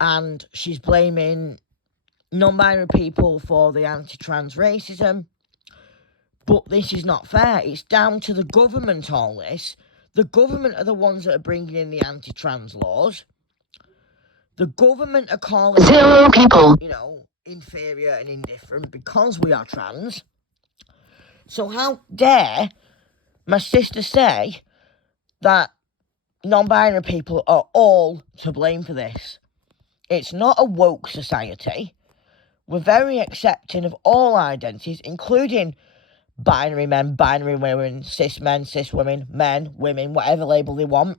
and she's blaming non-binary people for the anti-trans racism. But this is not fair. It's down to the government, all this. The government are the ones that are bringing in the anti-trans laws. The government are calling zero people, inferior and indifferent because we are trans. So how dare my sister say that non-binary people are all to blame for this? It's not a woke society. We're very accepting of all identities, including binary men, binary women, cis men, cis women, men, women, whatever label they want.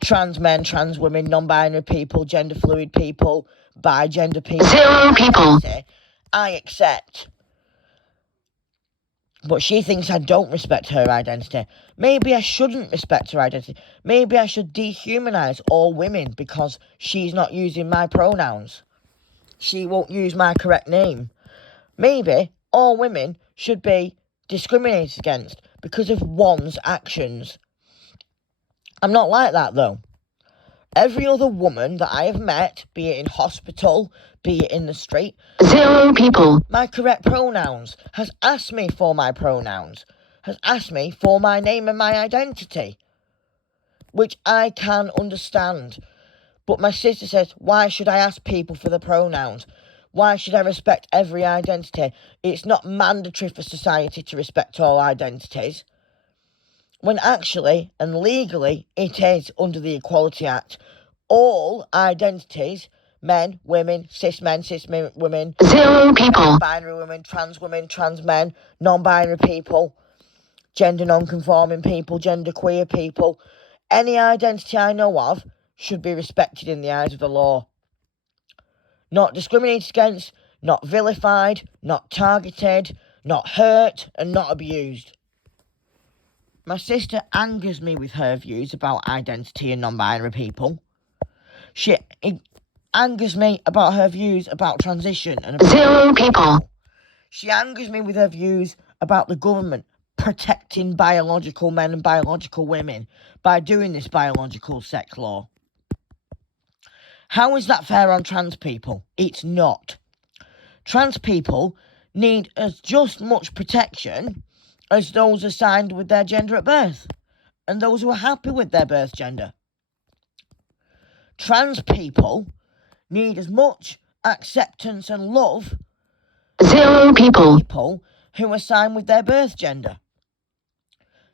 Trans men, trans women, non-binary people, gender fluid people, bi-gender people. zero people, I accept. But she thinks I don't respect her identity. Maybe I shouldn't respect her identity. Maybe I should dehumanize all women because she's not using my pronouns. She won't use my correct name. Maybe all women should be discriminated against because of one's actions. I'm not like that, though. Every other woman that I have met, be it in hospital, be it in the street, zero people, my correct pronouns, has asked me for my pronouns, has asked me for my name and my identity, which I can understand. But my sister says, why should I ask people for the pronouns? Why should I respect every identity? It's not mandatory for society to respect all identities. When actually and legally it is under the Equality Act. All identities, men, women, cis women, zero people, binary women, trans men, non-binary people, gender non-conforming people, gender queer people, any identity I know of should be respected in the eyes of the law. Not discriminated against, not vilified, not targeted, not hurt, and not abused. My sister angers me with her views about identity and non-binary people. She angers me about her views about transition and about zero people, She angers me with her views about the government protecting biological men and biological women by doing this biological sex law. How is that fair on trans people? It's not. Trans people need as just much protection as those assigned with their gender at birth and those who are happy with their birth gender. Trans people need as much acceptance and love zero people who are assigned with their birth gender.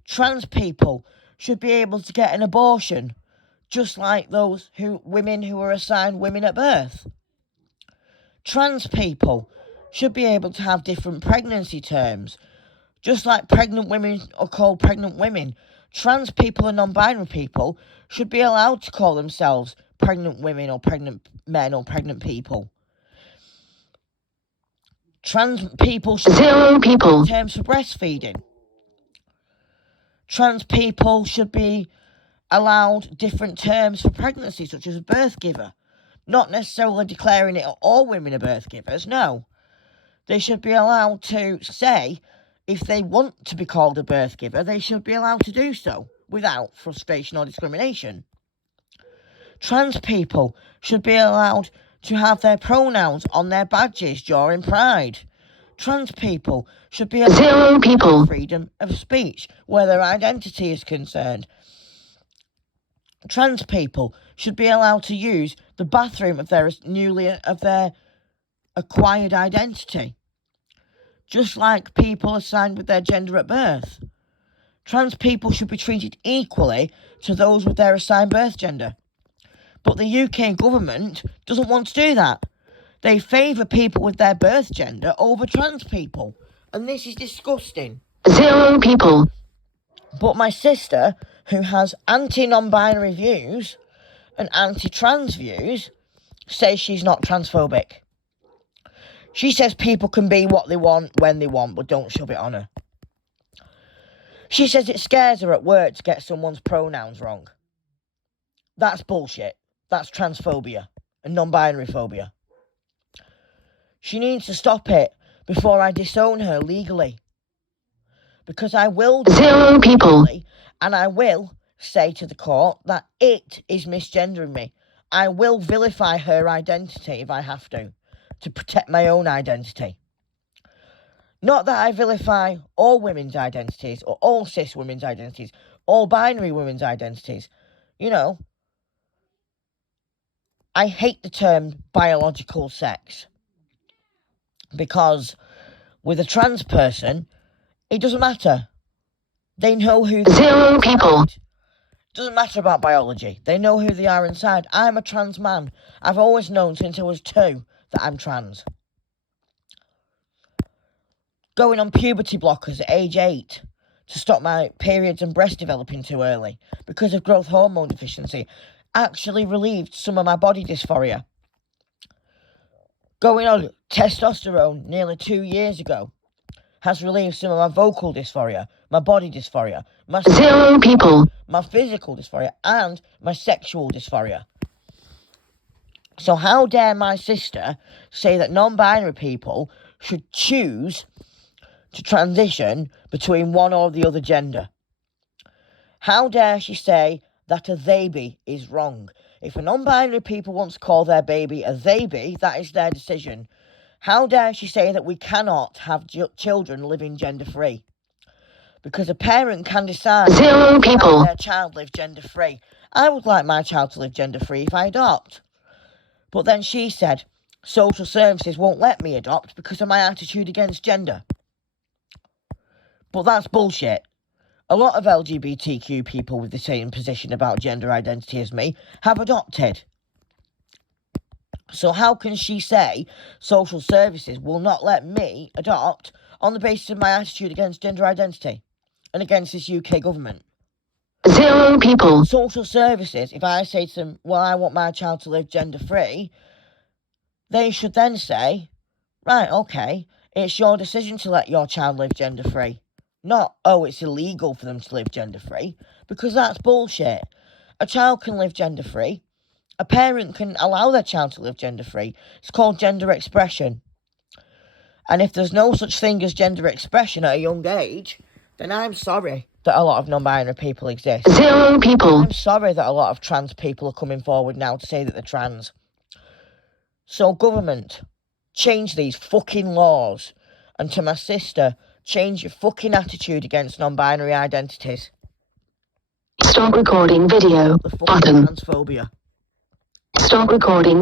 Trans people should be able to get an abortion just like those women who are assigned women at birth. Trans people should be able to have different pregnancy terms. Just like pregnant women are called pregnant women, trans people and non-binary people should be allowed to call themselves pregnant women or pregnant men or pregnant people. Trans people should zero people, have terms for breastfeeding. Trans people should be allowed different terms for pregnancy, such as a birth giver. Not necessarily declaring it all women are birth givers, no. They should be allowed to say, if they want to be called a birth giver, they should be allowed to do so without frustration or discrimination. Trans people should be allowed to have their pronouns on their badges during Pride. Trans people should be allowed zero people, freedom of speech where their identity is concerned. Trans people should be allowed to use the bathroom of their acquired identity, just like people assigned with their gender at birth. Trans people should be treated equally to those with their assigned birth gender. But the UK government doesn't want to do that. They favour people with their birth gender over trans people, and this is disgusting. zero people, But my sister, who has anti-non-binary views and anti-trans views, says she's not transphobic. She says people can be what they want when they want, but don't shove it on her. She says it scares her at work to get someone's pronouns wrong. That's bullshit. That's transphobia and non-binary phobia. She needs to stop it before I disown her legally. Because I will zero people, and I will say to the court that it is misgendering me. I will vilify her identity if I have to protect my own identity. Not that I vilify all women's identities, or all cis women's identities, all binary women's identities. You know, I hate the term biological sex. Because with a trans person, it doesn't matter. They know who they are. 0 people. It doesn't matter about biology. They know who they are inside. I'm a trans man. I've always known since I was 2 that I'm trans. Going on puberty blockers at age 8 to stop my periods and breast developing too early because of growth hormone deficiency actually relieved some of my body dysphoria. Going on testosterone nearly 2 years ago has relieved some of my vocal dysphoria, my body dysphoria, my 0 people. my physical dysphoria, and my sexual dysphoria. So how dare my sister say that non-binary people should choose to transition between one or the other gender? How dare she say that a they-be is wrong? If a non-binary people want to call their baby a they-be, that is their decision. How dare she say that we cannot have children living gender-free? Because a parent can decide 0 people. that their child live gender-free. I would like my child to live gender-free if I adopt. But then she said, social services won't let me adopt because of my attitude against gender. But that's bullshit. A lot of LGBTQ people with the same position about gender identity as me have adopted. So how can she say social services will not let me adopt on the basis of my attitude against gender identity and against this UK government? 0 people. Social services, if I say to them, well, I want my child to live gender-free, they should then say, right, okay, it's your decision to let your child live gender-free. Not, oh, it's illegal for them to live gender-free, because that's bullshit. A child can live gender-free. A parent can allow their child to live gender-free. It's called gender expression. And if there's no such thing as gender expression at a young age, then I'm sorry that a lot of non-binary people exist. 0 people. I'm sorry that a lot of trans people are coming forward now to say that they're trans. So government, change these fucking laws. And to my sister, change your fucking attitude against non-binary identities. Stop recording video. The fucking Button. transphobia. Stop recording.